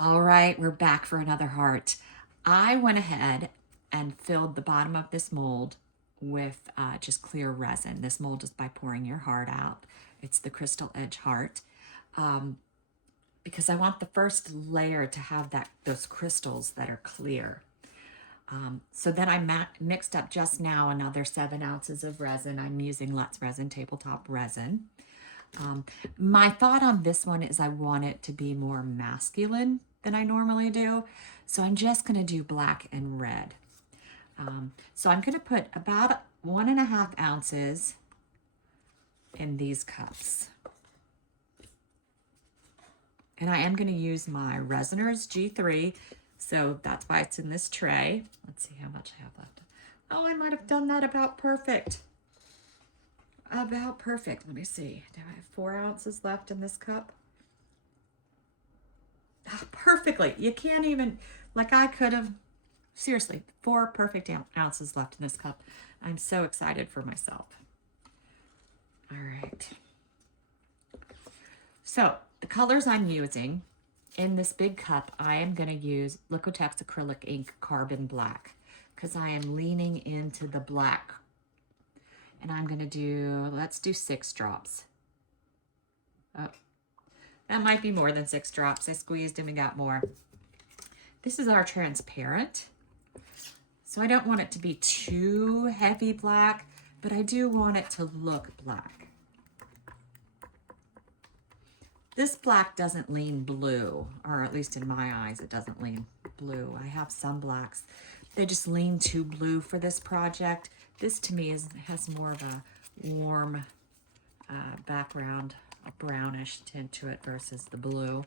All right, we're back for another heart. I went ahead and filled the bottom of this mold with just clear resin. This mold is by pouring your heart out. It's the crystal edge heart because I want the first layer to have those crystals that are clear. So then I mixed up just now another 7 ounces of resin. I'm using Let's Resin tabletop resin. My thought on this one is I want it to be more masculine than I normally do. So I'm just going to do black and red. So I'm going to put about 1.5 ounces in these cups. And I am going to use my Resiners G3. So that's why it's in this tray. Let's see how much I have left. Oh, I might have done that about perfect. About perfect. Let me see. Do I have 4 ounces left in this cup? Oh, perfectly. You can't even, like I could have, seriously, 4 perfect ounces left in this cup. I'm so excited for myself. All right. So the colors I'm using in this big cup, I am going to use Liquitex Acrylic Ink Carbon Black because I am leaning into the black. And I'm going to do, let's do 6 drops. Oh, that might be more than 6 drops. I squeezed and we got more. This is our transparent. So I don't want it to be too heavy black, but I do want it to look black. This black doesn't lean blue, or at least in my eyes, it doesn't lean blue. I have some blacks. They just lean too blue for this project. This to me has more of a warm background, a brownish tint to it versus the blue.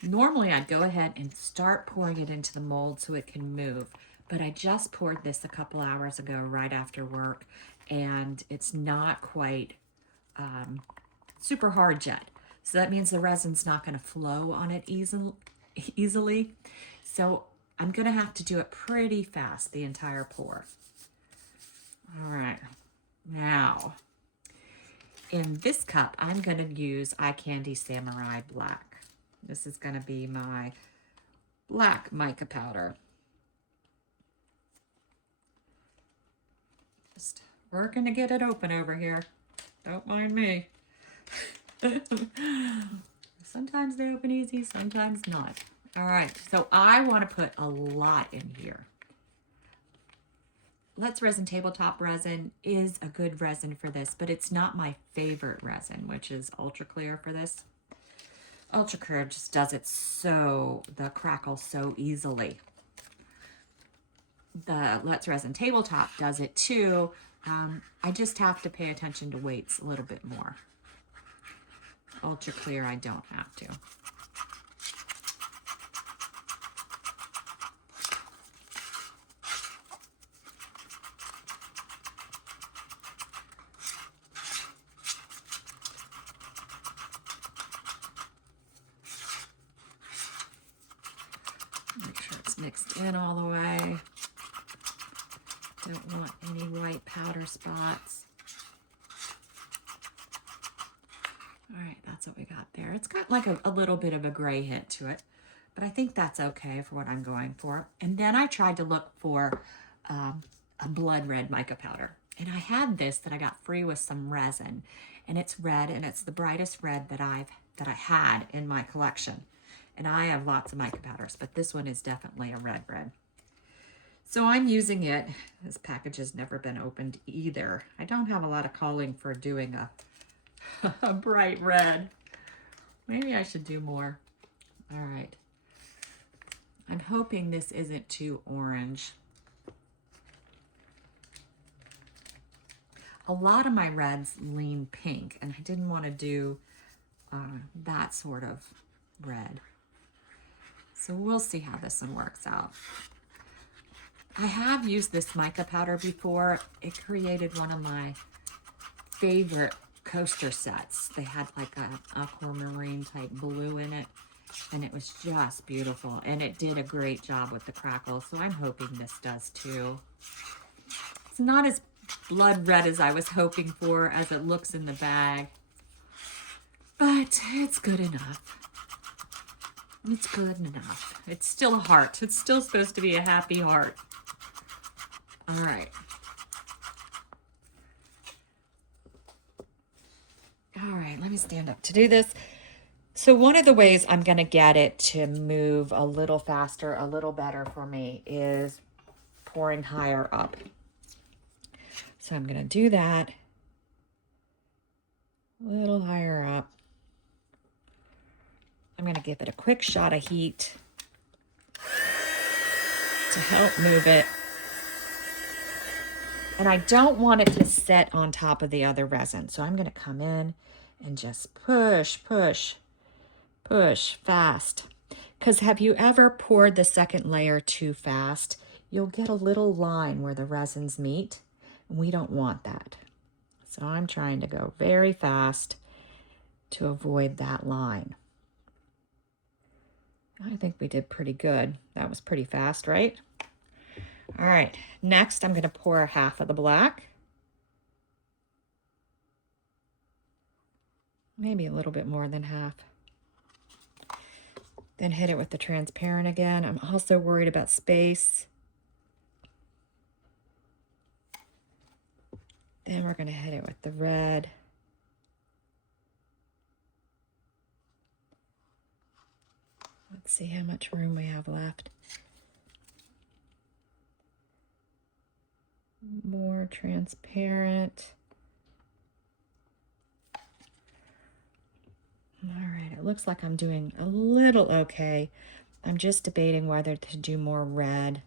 Normally I'd go ahead and start pouring it into the mold so it can move, but I just poured this a couple hours ago right after work and it's not quite super hard yet. So that means the resin's not going to flow on it easily. So I'm going to have to do it pretty fast, the entire pour. All right, now in this cup, I'm going to use Eye Candy Samurai Black. This is going to be my black mica powder. Just working to get it open over here. Don't mind me. Sometimes they open easy, sometimes not. All right, so I want to put a lot in here. Let's Resin Tabletop Resin is a good resin for this, but it's not my favorite resin, which is Ultra Clear for this. Ultra Clear just does it the crackle so easily. The Let's Resin Tabletop does it too. I just have to pay attention to weights a little bit more. Ultra Clear, I don't have to. Make sure it's mixed in all the way. Don't want any white powder spots. All right, that's what we got there. It's got like a little bit of a gray hint to it, but I think that's okay for what I'm going for. And then I tried to look for a blood red mica powder. And I had this that I got free with some resin, and it's red, and it's the brightest red that I had in my collection. And I have lots of mica powders, but this one is definitely a red red. So I'm using it. This package has never been opened either. I don't have a lot of calling for doing a bright red. Maybe I should do more. All right. I'm hoping this isn't too orange. A lot of my reds lean pink, and I didn't want to do that sort of red. So we'll see how this one works out. I have used this mica powder before. It created one of my favorite coaster sets. They had like a aquamarine type blue in it, and it was just beautiful. And it did a great job with the crackle, so I'm hoping this does too. It's not as blood red as I was hoping for as it looks in the bag, but it's good enough. It's good enough. It's still a heart. It's still supposed to be a happy heart. All right. All right, let me stand up to do this. So one of the ways I'm going to get it to move a little faster, a little better for me is pouring higher up. So I'm going to do that a little higher up. I'm going to give it a quick shot of heat to help move it. And I don't want it to set on top of the other resin. So I'm going to come in and just push, push, push fast. Because have you ever poured the second layer too fast? You'll get a little line where the resins meet. And we don't want that. So I'm trying to go very fast to avoid that line. I think we did pretty good. That was pretty fast, right? All right, next I'm going to pour half of the black. Maybe a little bit more than half. Then hit it with the transparent again. I'm also worried about space. Then we're going to hit it with the red. Let's see how much room we have left. More transparent. All right, it looks like I'm doing a little okay. I'm just debating whether to do more red.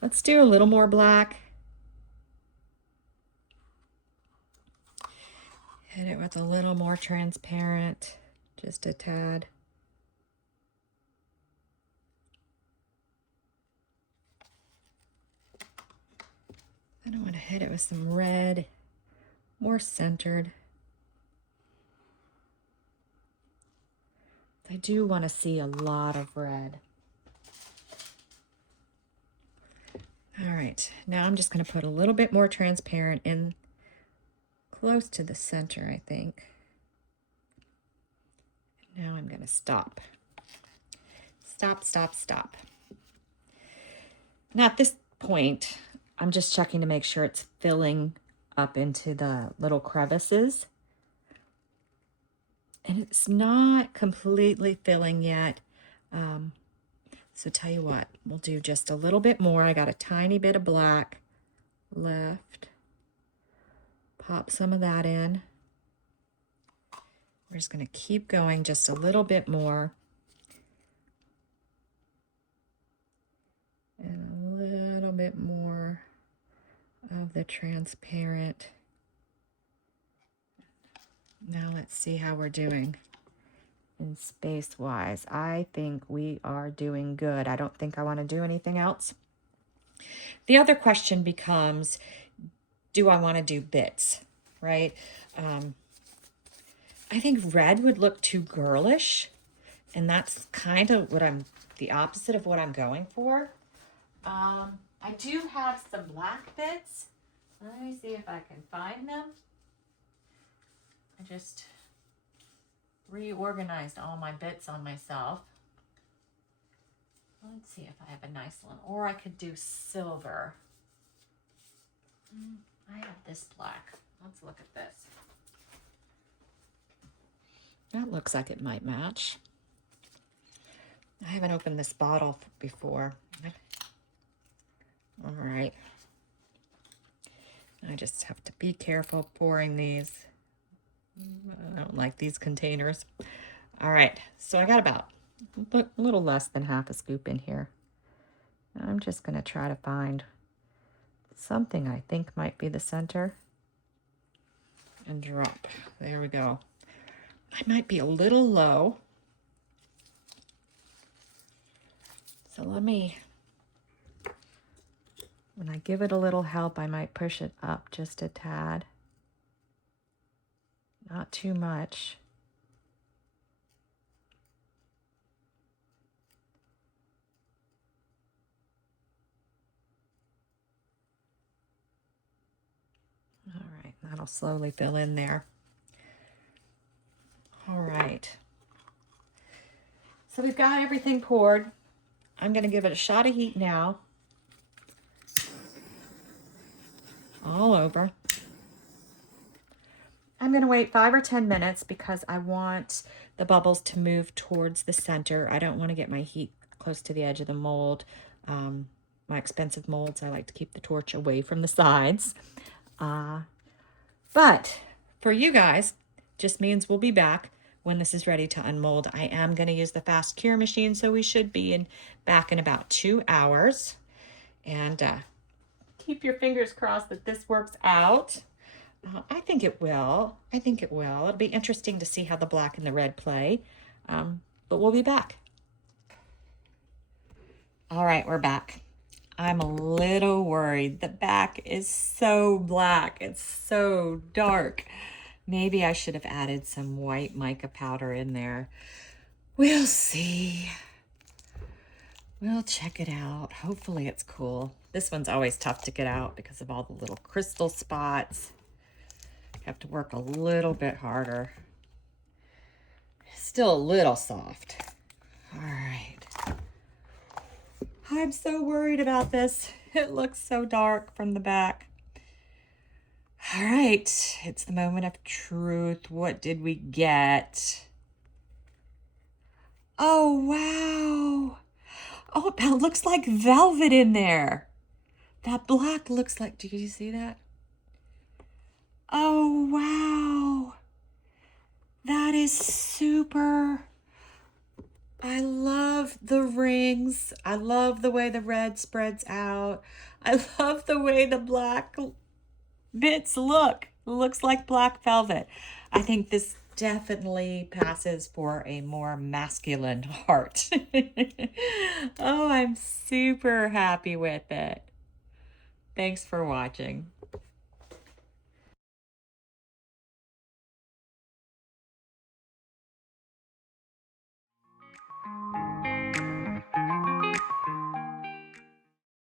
Let's do a little more black. Hit it with a little more transparent, just a tad. Then I want to hit it with some red, more centered. I do want to see a lot of red. All right, now I'm just going to put a little bit more transparent in close to the center, I think. Now I'm going to stop. Stop, stop, stop. Now at this point, I'm just checking to make sure it's filling up into the little crevices. And it's not completely filling yet. So tell you what, we'll do just a little bit more. I got a tiny bit of black left. Pop some of that in. We're just going to keep going just a little bit more. And a little bit more of the transparent. Now let's see how we're doing in space-wise. I think we are doing good. I don't think I want to do anything else. The other question becomes, do I want to do bits, right? I think red would look too girlish, and that's kind of what the opposite of what I'm going for. I do have some black bits. Let me see if I can find them. I just reorganized all my bits on myself. Let's see if I have a nice one. Or I could do silver. I have this black. Let's look at this. That looks like it might match. I haven't opened this bottle before. All right. I just have to be careful pouring these. I don't like these containers. All right, so I got about a little less than half a scoop in here. I'm just going to try to find something I think might be the center and drop. There we go. I might be a little low. So let me, when I give it a little help, I might push it up just a tad. Not too much. All right, that'll slowly fill in there. All right. So we've got everything poured. I'm going to give it a shot of heat now. All over. I'm going to wait 5 or 10 minutes because I want the bubbles to move towards the center. I don't want to get my heat close to the edge of the mold. My expensive molds, I like to keep the torch away from the sides. But for you guys, just means we'll be back when this is ready to unmold. I am going to use the fast cure machine, so we should be back in about 2 hours. And keep your fingers crossed that this works out. I think it will. I think it will. It'll be interesting to see how the black and the red play. But we'll be back. All right, we're back. I'm a little worried. The back is so black. It's so dark. Maybe I should have added some white mica powder in there. We'll see. We'll check it out. Hopefully it's cool. This one's always tough to get out because of all the little crystal spots. Have to work a little bit harder. Still a little soft. All right. I'm so worried about this. It looks so dark from the back. All right, it's the moment of truth. What did we get? Oh, wow. Oh, it looks like velvet in there. That black looks like, did you see that? Oh, wow. That is super. I love the rings. I love the way the red spreads out. I love the way the black bits look. It looks like black velvet. I think this definitely passes for a more masculine heart. Oh, I'm super happy with it. Thanks for watching.